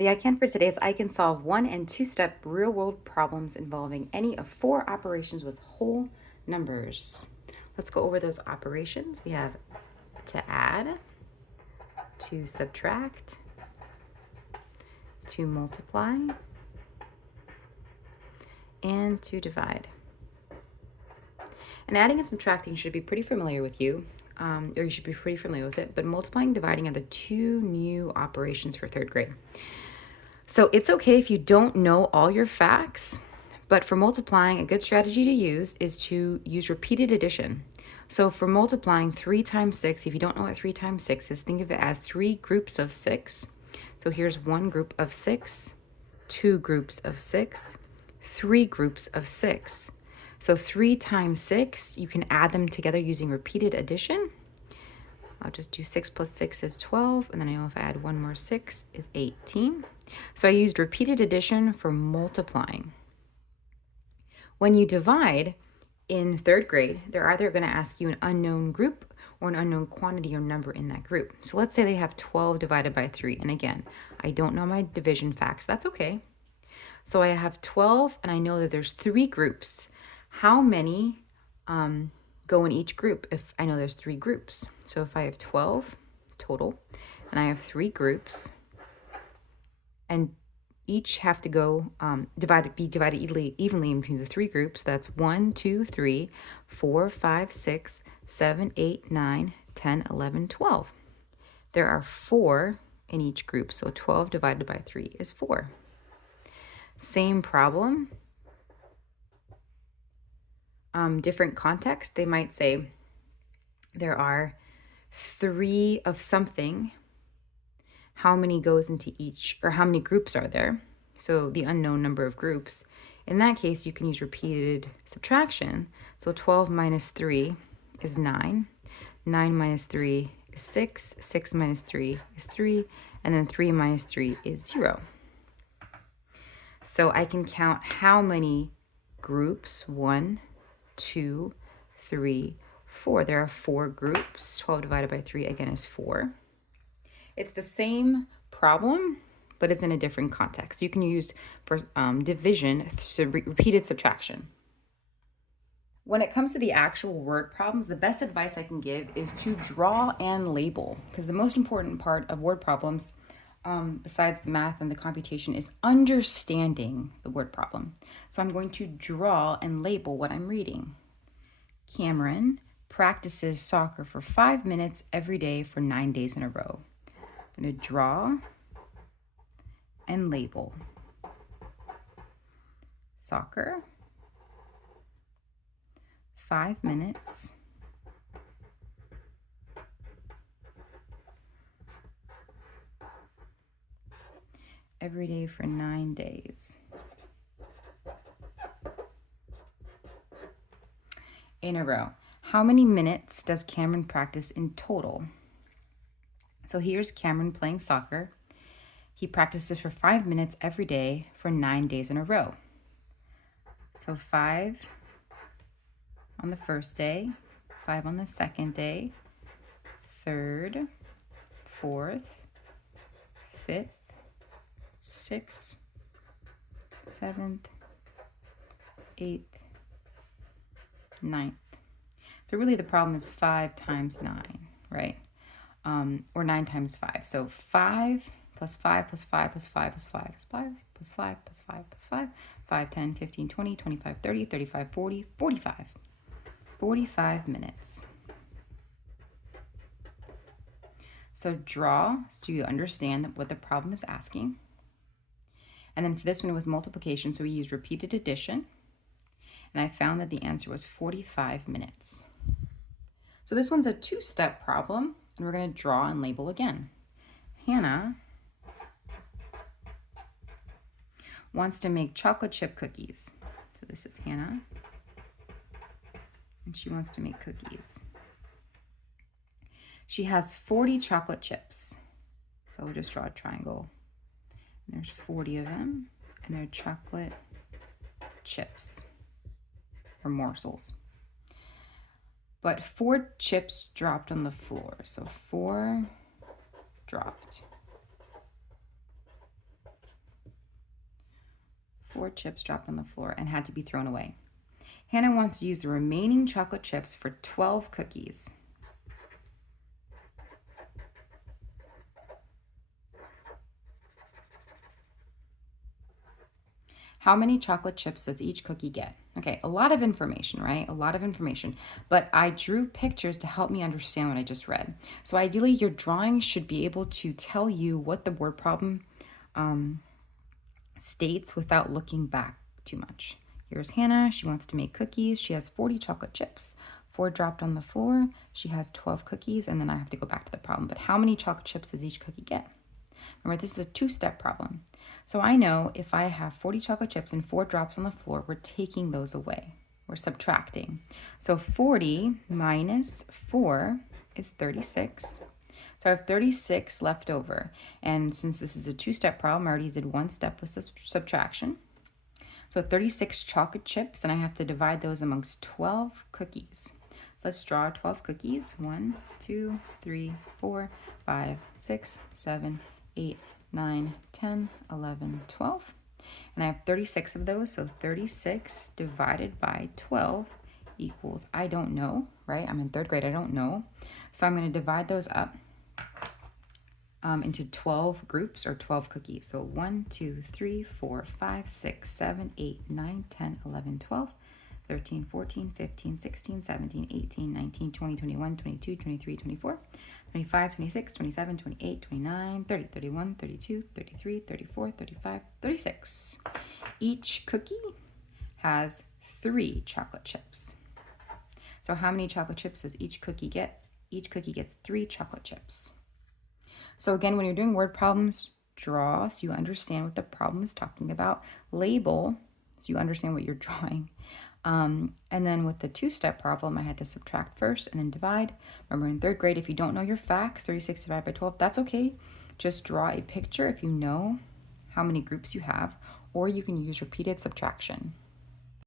The I Can for today is I can solve 1 and 2-step real-world problems involving any of 4 operations with whole numbers. Let's go over those operations. We have to add, to subtract, to multiply, and to divide. And adding and subtracting should be pretty familiar with you, or you should be pretty familiar with it, but multiplying and dividing are the 2 new operations for 3rd grade. So it's okay if you don't know all your facts, but for multiplying, a good strategy to use is to use repeated addition. So for multiplying 3 times 6, if you don't know what 3 times 6 is, think of it as 3 groups of 6. So here's 1 group of 6, 2 groups of 6, 3 groups of 6. So 3 times 6, you can add them together using repeated addition. I'll just do 6 plus 6 is 12, and then I know if I add 1 more 6 is 18. So I used repeated addition for multiplying. When you divide in 3rd grade, they're either going to ask you an unknown group or an unknown quantity or number in that group. So let's say they have 12 divided by 3. And again, I don't know my division facts. That's okay. So I have 12, and I know that there's 3 groups. How many go in each group if I know there's 3 groups? So if I have 12 total, and I have 3 groups, and each have to go be divided evenly between the 3 groups. That's 1, 2, 3, 4, 5, 6, 7, 8, 9, 10, 11, 12. There are 4 in each group, so 12 divided by 3 is 4. Same problem. Different context. They might say there are 3 of something. How many goes into each, or how many groups are there? So the unknown number of groups. In that case, you can use repeated subtraction. So 12 minus 3 is 9. 9 minus 3 is 6. 6 minus 3 is 3. And then 3 minus 3 is 0. So I can count how many groups. 1, 2, 3, 4. There are 4 groups. 12 divided by 3 again is 4. It's the same problem, but it's in a different context. You can use for division, repeated subtraction. When it comes to the actual word problems, the best advice I can give is to draw and label, because the most important part of word problems, besides the math and the computation, is understanding the word problem. So I'm going to draw and label what I'm reading. Cameron practices soccer for 5 minutes every day for 9 days in a row. I'm going to draw and label. Soccer, 5 minutes. Every day for 9 days. In a row. How many minutes does Cameron practice in total? So here's Cameron playing soccer. He practices for 5 minutes every day for 9 days in a row. So 5 on the first day, 5 on the second day, 3rd, 4th, 5th, 6th, 7th, 8th, 9th. So really the problem is 5 times 9, right? Or 9 times 5. So 5 plus 5 plus 5 plus 5 plus 5 plus 5 plus 5 plus 5 plus 5, 5, 10, 15, 20, 25, 30, 35, 40, 45. 45 minutes. So draw so you understand what the problem is asking. And then for this one, it was multiplication, so we used repeated addition. And I found that the answer was 45 minutes. So this one's a 2-step problem, and we're going to draw and label again. Hannah wants to make chocolate chip cookies. So this is Hannah, and she wants to make cookies. She has 40 chocolate chips. So we'll just draw a triangle. And there's 40 of them, and they're chocolate chips or morsels. But 4 chips dropped on the floor. So 4 dropped. 4 chips dropped on the floor and had to be thrown away. Hannah wants to use the remaining chocolate chips for 12 cookies. How many chocolate chips does each cookie get? Okay, a lot of information, right? A lot of information. But I drew pictures to help me understand what I just read. So ideally, your drawing should be able to tell you what the word problem states without looking back too much. Here's Hannah. She wants to make cookies. She has 40 chocolate chips. 4 dropped on the floor. She has 12 cookies, and then I have to go back to the problem. But how many chocolate chips does each cookie get? Remember, this is a 2-step problem. So I know if I have 40 chocolate chips and 4 drops on the floor, we're taking those away. We're subtracting. So 40 minus 4 is 36. So I have 36 left over. And since this is a 2-step problem, I already did 1 step with subtraction. So 36 chocolate chips, and I have to divide those amongst 12 cookies. Let's draw 12 cookies. 1, 2, 3, 4, 5, 6, 7, 8, 9, 10, 11, 12. And I have 36 of those, so 36 divided by 12 equals, I don't know, right? I'm in 3rd grade, I don't know. So I'm going to divide those up into 12 groups or 12 cookies. So 1, 2, 3, 4, 5, 6, 7, 8, 9, 10, 11, 12. 13, 14, 15, 16, 17, 18, 19, 20, 21, 22, 23, 24, 25, 26, 27, 28, 29, 30, 31, 32, 33, 34, 35, 36. Each cookie has 3 chocolate chips. So how many chocolate chips does each cookie get? Each cookie gets 3 chocolate chips. So again, when you're doing word problems, draw so you understand what the problem is talking about. Label so you understand what you're drawing. And then with the 2-step problem, I had to subtract first and then divide. Remember, in 3rd grade, if you don't know your facts, 36 divided by 12, that's okay. Just draw a picture if you know how many groups you have, or you can use repeated subtraction.